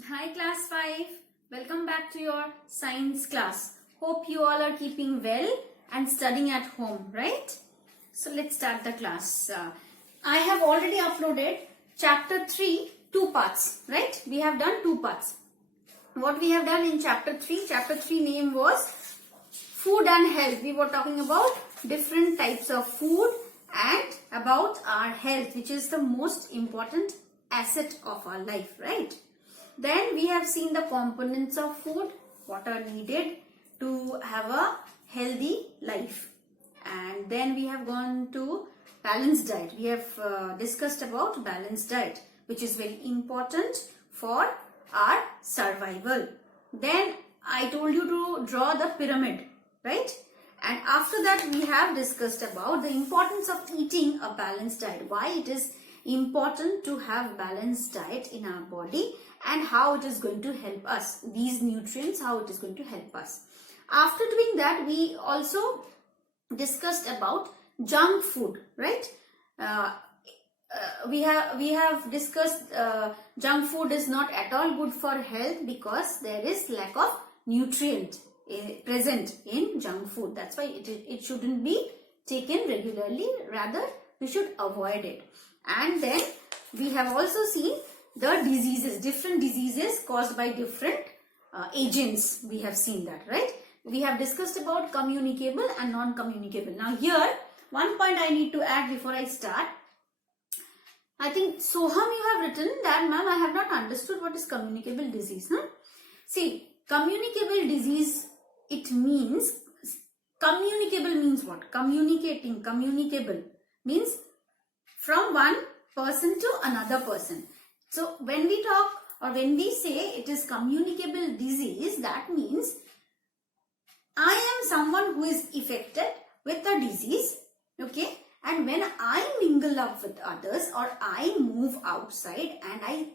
Hi class 5, welcome back to your science class. Hope you all are keeping well and studying at home, right? So let's start the class. I have already uploaded chapter 3, 2 parts, right? We have done 2 parts. What we have done in chapter 3 name was food and health. We were talking about different types of food and about our health, which is the most important asset of our life, right? Then we have seen the components of food, what are needed to have a healthy life. And then we have gone to balanced diet. We have discussed about balanced diet, which is very important for our survival. Then I told you to draw the pyramid, right? And after that we have discussed about the importance of eating a balanced diet, why it is important to have balanced diet in our body and how it is going to help us, these nutrients, how it is going to help us. After doing that, we also discussed about junk food, right? We have discussed junk food is not at all good for health because there is lack of nutrient present in junk food. That's why it shouldn't be taken regularly, rather we should avoid it. And then we have also seen the diseases, different diseases caused by different agents. We have seen that, right? We have discussed about communicable and non-communicable. Now here, one point I need to add before I start. I think Soham, you have written that, ma'am, I have not understood what is communicable disease. See, communicable disease, it means, communicable means what? Communicating, communicable means from one person to another person. So when we talk or when we say it is communicable disease, that means I am someone who is affected with a disease, okay? And when I mingle up with others or I move outside and I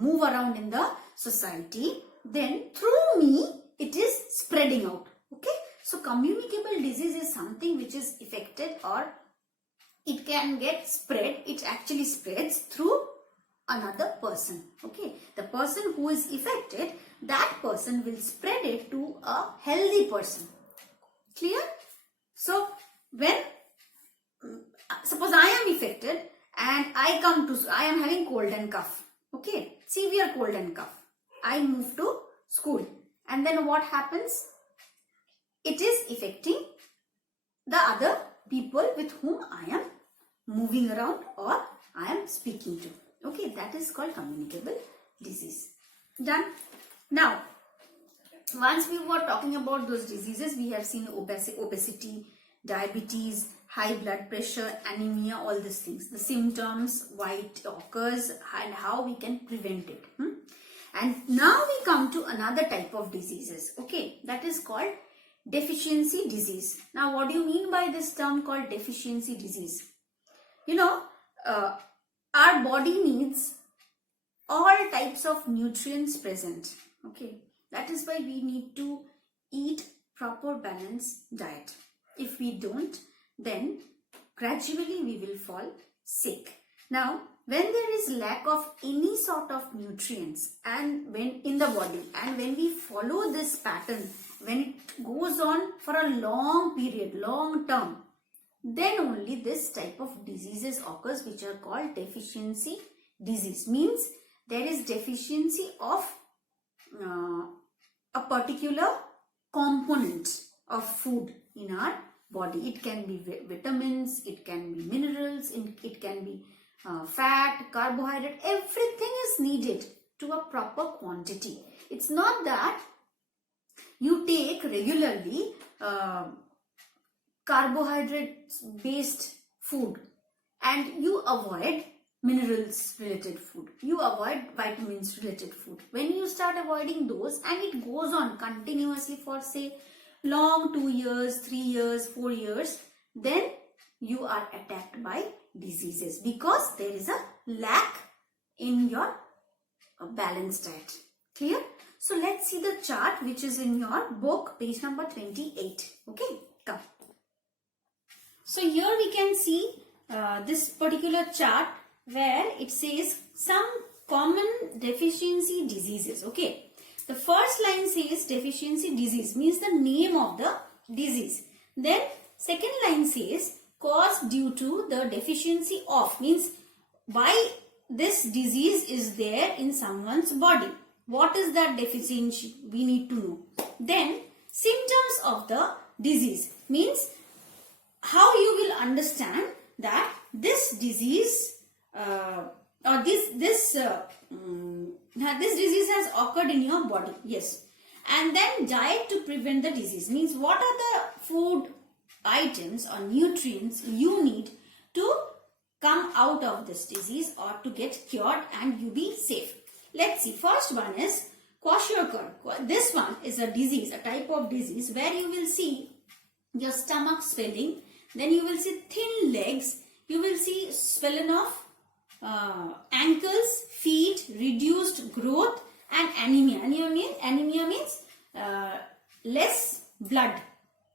move around in the society, then through me it is spreading out, okay? So communicable disease is something which is affected or it can get spread, it actually spreads through another person, okay? The person who is affected, that person will spread it to a healthy person. Clear? So when suppose I am affected and I am having cold and cough, okay, severe cold and cough, I move to school, and then what happens? It is affecting the other people with whom I am moving around or I am speaking to. Okay, that is called communicable disease. Done. Now, once we were talking about those diseases, we have seen obesity, diabetes, high blood pressure, anemia, all these things. The symptoms, why it occurs and how we can prevent it. And now we come to another type of diseases. Okay, that is called deficiency disease. Now, what do you mean by this term called deficiency disease? You know, our body needs all types of nutrients present, okay? That is why we need to eat proper balanced diet. If we don't, then gradually we will fall sick. Now, when there is lack of any sort of nutrients and when in the body, and when we follow this pattern, when it goes on for a long period, long term, then only this type of diseases occurs, which are called deficiency disease. Means there is deficiency of a particular component of food in our body. It can be vitamins, it can be minerals, it can be fat, carbohydrate, everything is needed to a proper quantity. It's not that you take regularly carbohydrate based food and you avoid minerals related food, you avoid vitamins related food. When you start avoiding those and it goes on continuously for say long 2 years, 3 years, 4 years, then you are attacked by diseases because there is a lack in your balanced diet. Clear? So let's see the chart which is in your book, page number 28. Okay, come. So here we can see this particular chart where it says some common deficiency diseases. Okay. The first line says deficiency disease, means the name of the disease. Then second line says cause due to the deficiency of, means why this disease is there in someone's body. What is that deficiency? We need to know. Then symptoms of the disease, means how you will understand that this disease or this disease has occurred in your body. Yes. And then diet to prevent the disease, means what are the food items or nutrients you need to come out of this disease or to get cured and you be safe. Let's see. First one is Kwashiorkor. This one is a disease, a type of disease where you will see your stomach swelling, then you will see thin legs, you will see swelling of ankles, feet, reduced growth, and anemia. Anemia means less blood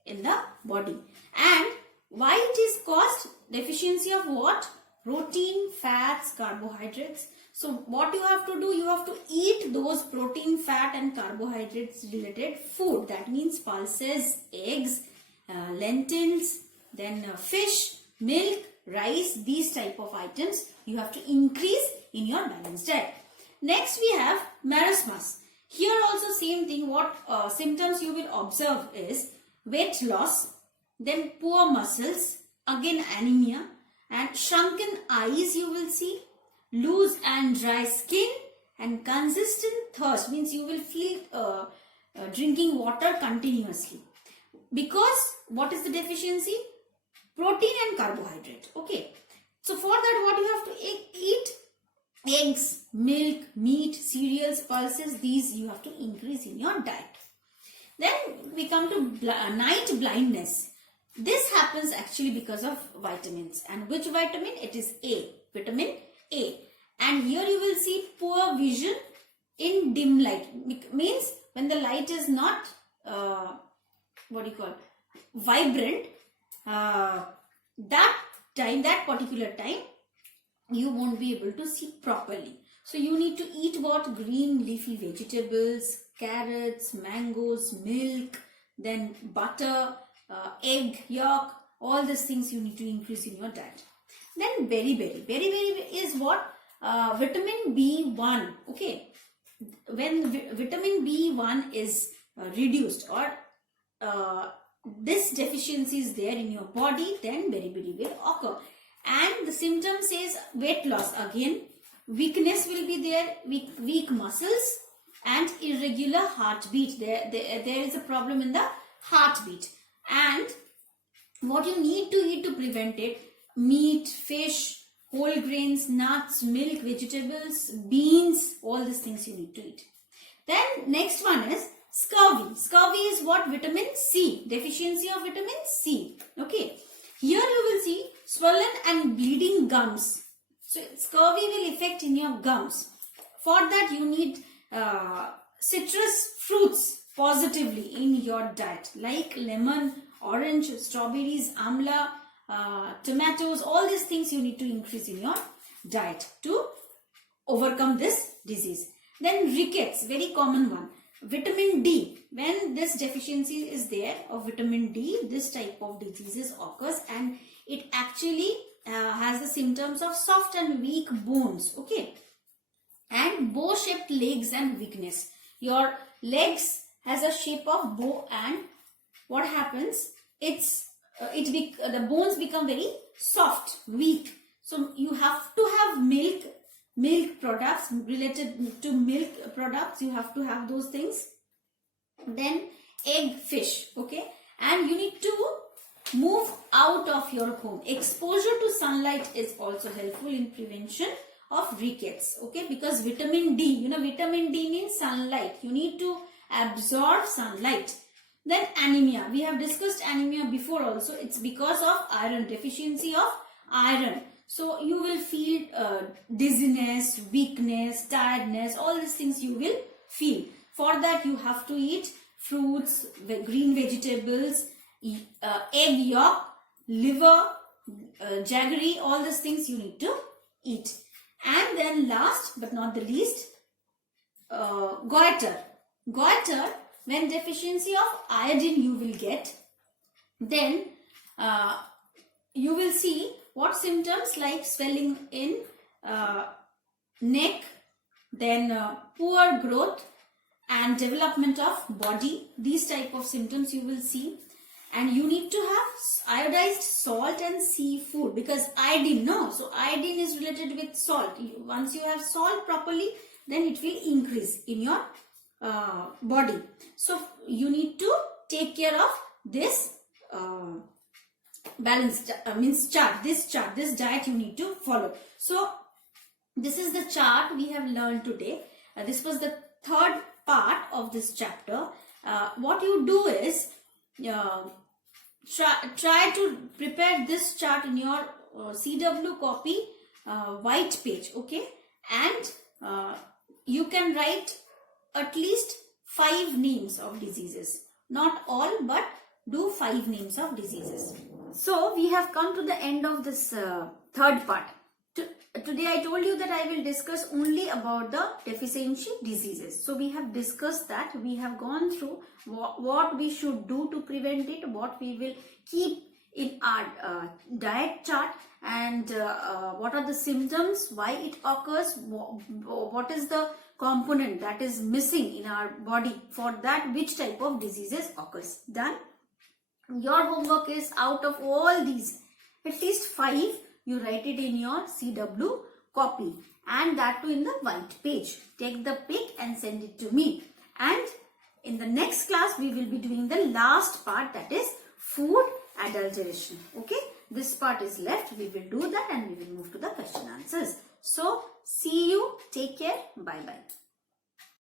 in the body. And why it is caused? Deficiency of what? Protein, fats, carbohydrates. So what you have to do, you have to eat those protein, fat and carbohydrates related food. That means pulses, eggs, lentils, then fish, milk, rice, these type of items you have to increase in your balanced diet. Next we have marasmus. Here also same thing. What symptoms you will observe is weight loss, then poor muscles, again anemia, and shrunken eyes you will see, loose and dry skin, and consistent thirst, means you will feel drinking water continuously. Because what is the deficiency? Protein and carbohydrate. Okay. So for that what you have to eat? Eggs, milk, meat, cereals, pulses, these you have to increase in your diet. Then we come to night blindness. This happens actually because of vitamins. And which vitamin? It is A, vitamin A. And here you will see poor vision in dim light. Means when the light is not, vibrant, that particular time, you won't be able to see properly. So you need to eat what? Green leafy vegetables, carrots, mangoes, milk, then butter, egg, yolk, all these things you need to increase in your diet. Then berry. Berry is what? Vitamin B1. Okay. When vitamin B1 is reduced or this deficiency is there in your body, then berry will occur. And the symptom says weight loss again, weakness will be there, weak muscles and irregular heartbeat. There is a problem in the heartbeat. And what you need to eat to prevent it? Meat, fish, whole grains, nuts, milk, vegetables, beans, all these things you need to eat. Then next one is scurvy. Scurvy is what? Vitamin C. Deficiency of vitamin C. Okay. Here you will see swollen and bleeding gums. So scurvy will affect in your gums. For that you need citrus fruits positively in your diet, like lemon, orange, strawberries, amla, tomatoes. All these things you need to increase in your diet to overcome this disease. Then rickets, very common one. Vitamin D. When this deficiency is there of vitamin D, this type of diseases occurs and it actually has the symptoms of soft and weak bones. Okay. And bow-shaped legs and weakness. Your legs has a shape of bow and what happens? The bones become very soft, weak. So you have to have milk products, related to milk products, you have to have those things. Then egg, fish, okay. And you need to move out of your home. Exposure to sunlight is also helpful in prevention of rickets, okay, because vitamin D, vitamin D means sunlight. You need to absorb sunlight. Then anemia. We have discussed anemia before also. It's because of iron, deficiency of iron. So you will feel dizziness, weakness, tiredness, all these things you will feel. For that you have to eat fruits, green vegetables, egg yolk, liver, jaggery, all these things you need to eat. And then last but not the least, goiter. Goiter, when deficiency of iodine you will get, then you will see what symptoms like swelling in neck, then poor growth and development of body. These type of symptoms you will see. And you need to have iodized salt and seafood, because iodine, no, so iodine is related with salt. Once you have salt properly, then it will increase in your body. So you need to take care of this balanced this diet you need to follow. So this is the chart we have learned today. This was the third part of this chapter. What you do is try to prepare this chart in your CW copy white page, okay? And you can write at least 5 names of diseases. Not all, but do 5 names of diseases. So we have come to the end of this third part. Today I told you that I will discuss only about the deficiency diseases. So we have discussed that. We have gone through what we should do to prevent it, what we will keep in our diet chart, and what are the symptoms, why it occurs, what is the component that is missing in our body, for that which type of diseases occurs. Done. Your homework is, out of all these, at least 5 you write it in your CW copy, and that too in the white page. Take the pic and send it to me. And in the next class we will be doing the last part, that is food adulteration. Okay, this part is left. We will do that and we will move to the question answers. So see you. Take care. Bye bye.